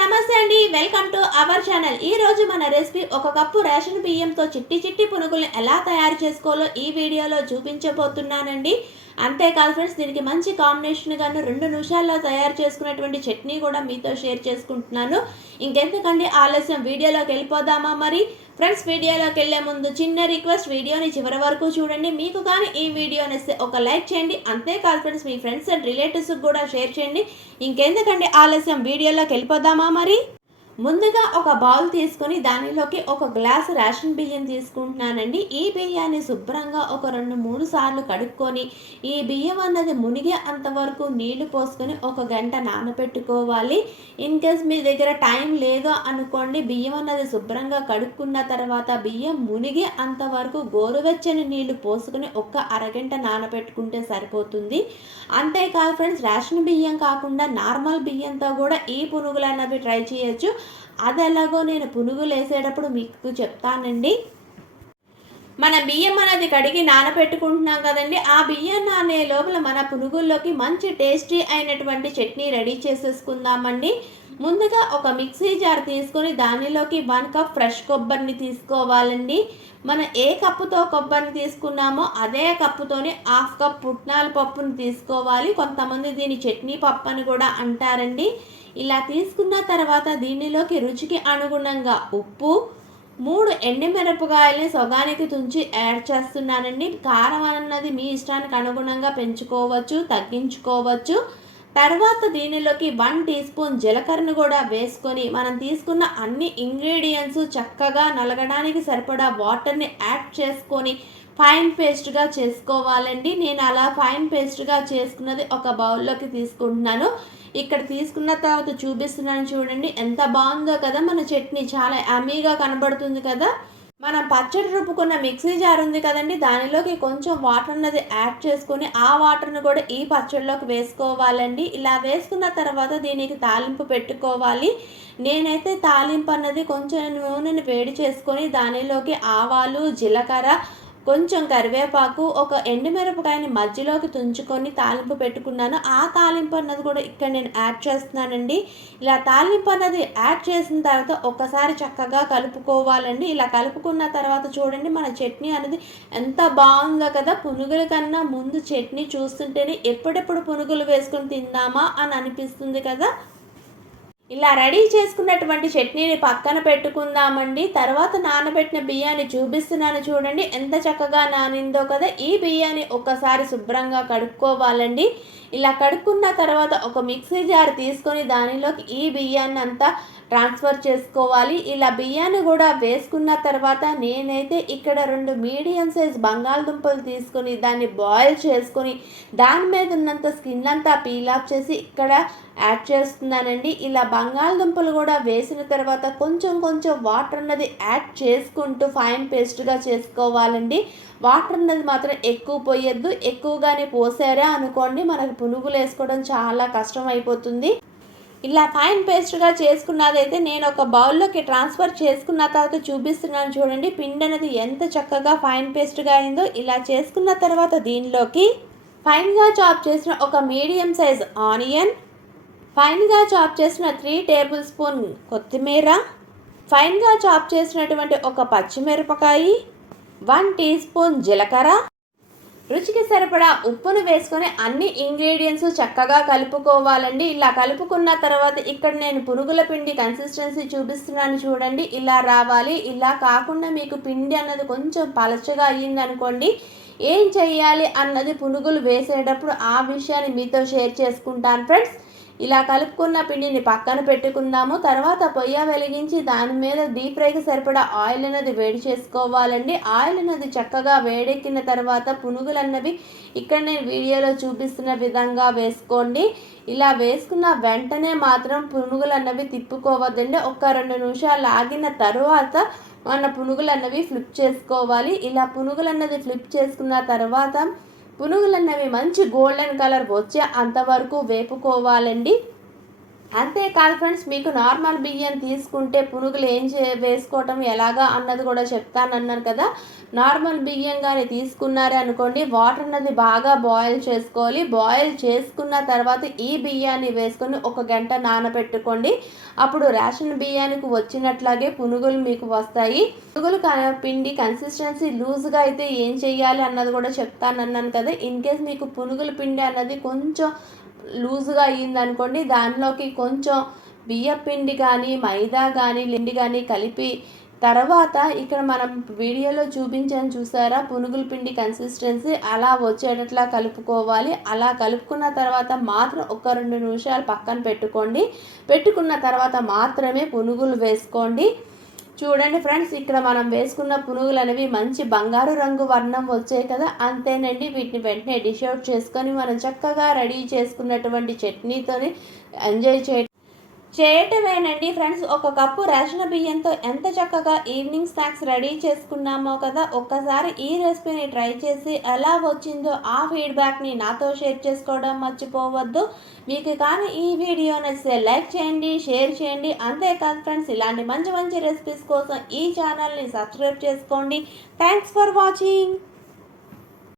నమస్తే అండి, welcome to our channel. ఈ రోజు మన రెసిపీ ఒక కప్పు రేషన్ బియ్యంతో చిట్టి చిట్టి పునుగులు ఎలా తయారు చేసుకోవాలో ఈ వీడియోలో చూపించబోతున్నానండి. అంతేకాదు ఫ్రెండ్స్, దీనికి మంచి కాంబినేషన్ గాను 2 నిమిషాల్లో తయారు చేసుకునేటువంటి చట్నీ కూడా మీతో షేర్ చేసుకుంటున్నాను. ఇంకెందుకండి ఆలస్యం, వీడియోలోకి వెళ్ళిపోదామా మరి? ఫ్రెండ్స్, వీడియోలోకి వెళ్ళే ముందు చిన్న రిక్వెస్ట్, వీడియోని చివరి వరకు చూడండి. మీకు కానీ ఈ వీడియో నచ్చితే ఒక లైక్ చేయండి. అంతేకాదు ఫ్రెండ్స్, మీ ఫ్రెండ్స్ అండ్ రిలేటివ్స్కి కూడా షేర్ చేయండి. ఇంకెందుకండి ఆలస్యం, వీడియోలోకి వెళ్ళిపోదామా మరి? ముందుగా ఒక బౌల్ తీసుకొని దానిలోకి ఒక గ్లాసు రేషన్ బియ్యం తీసుకుంటున్నానండి. ఈ బియ్యాన్ని శుభ్రంగా ఒక 2-3 సార్లు కడుక్కొని ఈ బియ్యం అన్నది మునిగే అంతవరకు నీళ్లు పోసుకొని 1 గంట నానబెట్టుకోవాలి. ఇన్ కేస్ మీ దగ్గర టైం లేదో అనుకోండి, బియ్యం అన్నది శుభ్రంగా కడుక్కున్న తర్వాత బియ్యం మునిగే అంతవరకు గోరువెచ్చని నీళ్లు పోసుకొని 1 అరగంట నానబెట్టుకుంటే సరిపోతుంది. అంతేకాదు ఫ్రెండ్స్, రేషన్ బియ్యం కాకుండా నార్మల్ బియ్యంతో కూడా ఈ పునుగులు అన్నవి ట్రై చేయొచ్చు. అది ఎలాగో నేను పునుగులు వేసేటప్పుడు మీకు చెప్తానండి. మన బియ్యం అనేది కడిగి నానబెట్టుకుంటున్నాం కదండి. ఆ బియ్యం నానే లోపల మన పునుగుల్లోకి మంచి టేస్టీ అయినటువంటి చట్నీ రెడీ చేసేసుకుందామండి. ముందుగా ఒక మిక్సీ జార్ తీసుకొని దానిలోకి 1 కప్ ఫ్రెష్ కొబ్బరిని తీసుకోవాలండి. మనం ఏ కప్పుతో కొబ్బరిని తీసుకున్నామో అదే కప్పుతోనే 1/2 కప్ పుట్నాల పప్పుని తీసుకోవాలి. కొంతమంది దీని చట్నీ పప్పు అని కూడా అంటారండి. ఇలా తీసుకున్న తర్వాత దీనిలోకి రుచికి అనుగుణంగా ఉప్పు, 3 ఎండుమిరపకాయలని సగానికి తుంచి యాడ్ చేస్తున్నానండి. కారం అన్నది మీ ఇష్టానికి అనుగుణంగా పెంచుకోవచ్చు, తగ్గించుకోవచ్చు. తర్వాత దీనిలోకి 1 టీ స్పూన్ జీలకర్రను కూడా వేసుకొని మనం తీసుకున్న అన్ని ఇంగ్రీడియంట్స్ చక్కగా నలగడానికి సరిపడా వాటర్ని యాడ్ చేసుకొని ఫైన్ పేస్ట్గా చేసుకోవాలండి. నేను అలా ఫైన్ పేస్ట్గా చేసుకున్నది ఒక బౌల్లోకి తీసుకుంటున్నాను. ఇక్కడ తీసుకున్న తర్వాత చూపిస్తున్నాను చూడండి, ఎంత బాగుందో కదా. మన చట్నీ చాలా యమ్మీగా కనబడుతుంది కదా. మనం పచ్చడి రుబ్బుకున్న మిక్సీ జార్ ఉంది కదండి, దానిలోకి కొంచెం వాటర్ అన్నది యాడ్ చేసుకొని ఆ వాటర్ను కూడా ఈ పచ్చడిలోకి వేసుకోవాలండి. ఇలా వేసుకున్న తర్వాత దీనికి తాలింపు పెట్టుకోవాలి. నేనైతే తాలింపు అన్నది కొంచెం నూనెని వేడి చేసుకొని దానిలోకి ఆవాలు, జీలకర్ర, కొంచెం కరివేపాకు, 1 ఎండుమిరపకాయని మధ్యలోకి తుంచుకొని తాలింపు పెట్టుకున్నాను. ఆ తాలింపు అన్నది కూడా ఇక్కడ నేను యాడ్ చేస్తున్నానండి. ఇలా తాలింపు అన్నది యాడ్ చేసిన తర్వాత ఒకసారి చక్కగా కలుపుకోవాలండి. ఇలా కలుపుకున్న తర్వాత చూడండి, మన చట్నీ అనేది ఎంత బాగుందో కదా. పునుగుల కన్నా ముందు చట్నీ చూస్తుంటేనే ఎప్పుడెప్పుడు పునుగులు వేసుకొని తిందామా అని అనిపిస్తుంది కదా. ఇలా రెడీ చేసుకున్నటువంటి చట్నీని పక్కన పెట్టుకుందామండి. తర్వాత నానబెట్టిన బియ్యాన్ని చూపిస్తున్నాను చూడండి, ఎంత చక్కగా నానిందో కదా. ఈ బియ్యాన్ని ఒకసారి శుభ్రంగా కడుక్కోవాలండి. ఇలా కడుక్కున్న తర్వాత ఒక మిక్సీ జార్ తీసుకొని దానిలోకి ఈ బియ్యాన్ని అంతా ట్రాన్స్ఫర్ చేసుకోవాలి. ఇలా బియ్యాన్ని కూడా వేసుకున్న తర్వాత నేనైతే ఇక్కడ 2 మీడియం సైజ్ బంగాళదుంపలు తీసుకొని దాన్ని బాయిల్ చేసుకొని దాని మీద ఉన్నంత స్కిన్ అంతా పీల్ ఆఫ్ చేసి ఇక్కడ యాడ్ చేస్తున్నానండి. ఇలా బంగాళదుంపలు కూడా వేసిన తర్వాత కొంచెం కొంచెం వాటర్ అన్నది యాడ్ చేసుకుంటూ ఫైన్ పేస్ట్గా చేసుకోవాలండి. వాటర్ అన్నది మాత్రం ఎక్కువ పోయొద్దు. ఎక్కువగానే పోసారా అనుకోండి, మనకు పునుగులు వేసుకోవడం చాలా కష్టం అయిపోతుంది. ఇలా ఫైన్ పేస్ట్గా చేసుకున్నదైతే నేను ఒక బౌల్లోకి ట్రాన్స్ఫర్ చేసుకున్న తర్వాత చూపిస్తున్నాను చూడండి, పిండి అనేది ఎంత చక్కగా ఫైన్ పేస్ట్గా అయిందో. ఇలా చేసుకున్న తర్వాత దీనిలోకి ఫైన్గా చాప్ చేసిన ఒక మీడియం సైజ్ ఆనియన్, ఫైన్గా చాప్ చేసిన 3 టేబుల్ స్పూన్ కొత్తిమీర, ఫైన్గా చాప్ చేసినటువంటి ఒక పచ్చిమిరపకాయ, 1 టీ స్పూన్ జీలకర్ర, రుచికి సరిపడా ఉప్పును వేసుకొని అన్ని ఇంగ్రీడియంట్స్ చక్కగా కలుపుకోవాలండి. ఇలా కలుపుకున్న తర్వాత ఇక్కడ నేను పునుగుల పిండి కన్సిస్టెన్సీ చూపిస్తున్నాను చూడండి, ఇలా రావాలి. ఇలా కాకుండా మీకు పిండి అన్నది కొంచెం పలచగా అయ్యింది అనుకోండి, ఏం చెయ్యాలి అన్నది పునుగులు వేసేటప్పుడు ఆ విషయాన్ని మీతో షేర్ చేసుకుంటాను ఫ్రెండ్స్. ఇలా కలుపుకున్న పిండిని పక్కన పెట్టుకుందాము. తర్వాత పొయ్య వెలిగించి దాని మీద డీప్ ఫ్రైకి సరిపడా ఆయిల్ అనేది వేడి చేసుకోవాలండి. ఆయిల్ అనేది చక్కగా వేడెక్కిన తర్వాత పునుగులు అన్నవి ఇక్కడ నేను వీడియోలో చూపిస్తున్న విధంగా వేసుకోండి. ఇలా వేసుకున్న వెంటనే మాత్రం పునుగులు అన్నవి తిప్పుకోవద్దండి. 1-2 నిమిషాలు ఆగిన తర్వాత మన పునుగులు అన్నవి ఫ్లిప్ చేసుకోవాలి. ఇలా పునుగులు అన్నది ఫ్లిప్ చేసుకున్న తర్వాత పునుగులు అన్నవి మంచి గోల్డెన్ కలర్ వచ్చే అంతవరకు వేపుకోవాలండి. అంతేకాదు ఫ్రెండ్స్, మీకు నార్మల్ బియ్యం తీసుకుంటే పునుగులు వేసుకోవటం ఎలాగా అన్నది కూడా చెప్తానన్నాను కదా. నార్మల్ బియ్యం కానీ తీసుకున్నారే అనుకోండి, వాటర్ అన్నది బాగా బాయిల్ చేసుకోవాలి. బాయిల్ చేసుకున్న తర్వాత ఈ బియ్యాన్ని వేసుకొని 1 గంట నానబెట్టుకోండి. అప్పుడు రేషన్ బియ్యానికి వచ్చినట్లాగే పునుగులు మీకు వస్తాయి. పునుగులు పిండి కన్సిస్టెన్సీ లూజ్గా అయితే ఏం చెయ్యాలి అన్నది కూడా చెప్తానన్నాను కదా. ఇన్ కేస్ మీకు పునుగుల పిండి అన్నది కొంచెం లూజ్గా అయ్యిందనుకోండి, దానిలోకి కొంచెం బియ్యపిండి కానీ మైదా కానీ లిండి కానీ కలిపి తర్వాత ఇక్కడ మనం వీడియోలో చూపించాను చూసారా, పునుగుల పిండి కన్సిస్టెన్సీ అలా వచ్చేటట్లా కలుపుకోవాలి. అలా కలుపుకున్న తర్వాత మాత్రం ఒక 2 నిమిషాలు పక్కన పెట్టుకున్న తర్వాత మాత్రమే పునుగులు వేసుకోండి. చూడండి ఫ్రెండ్స్, ఇక్కడ మనం వేసుకున్న పునుగులు అనేవి మంచి బంగారు రంగు వర్ణం వచ్చాయి కదా. అంతేనండి, వీటిని వెంటనే డిష్ అవుట్ చేసుకొని మనం చక్కగా రెడీ చేసుకున్నటువంటి చట్నీతోని ఎంజాయ్ చేయటమేనండి ఫ్రెండ్స్. 1 కప్పు రేషన్ బియ్యంతో ఎంత చక్కగా ఈవినింగ్ స్నాక్స్ రెడీ చేసుకున్నామో కదా. ఒక్కసారి ఈ రెసిపీని ట్రై చేసి ఎలా వచ్చిందో ఆ ఫీడ్బ్యాక్ని నాతో షేర్ చేసుకోవడం మర్చిపోవద్దు. మీకు కానీ ఈ వీడియో నచ్చితే లైక్ చేయండి, షేర్ చేయండి. అంతేకాదు ఫ్రెండ్స్, ఇలాంటి మంచి మంచి రెసిపీస్ కోసం ఈ ఛానల్ని సబ్స్క్రైబ్ చేసుకోండి. Thanks for watching.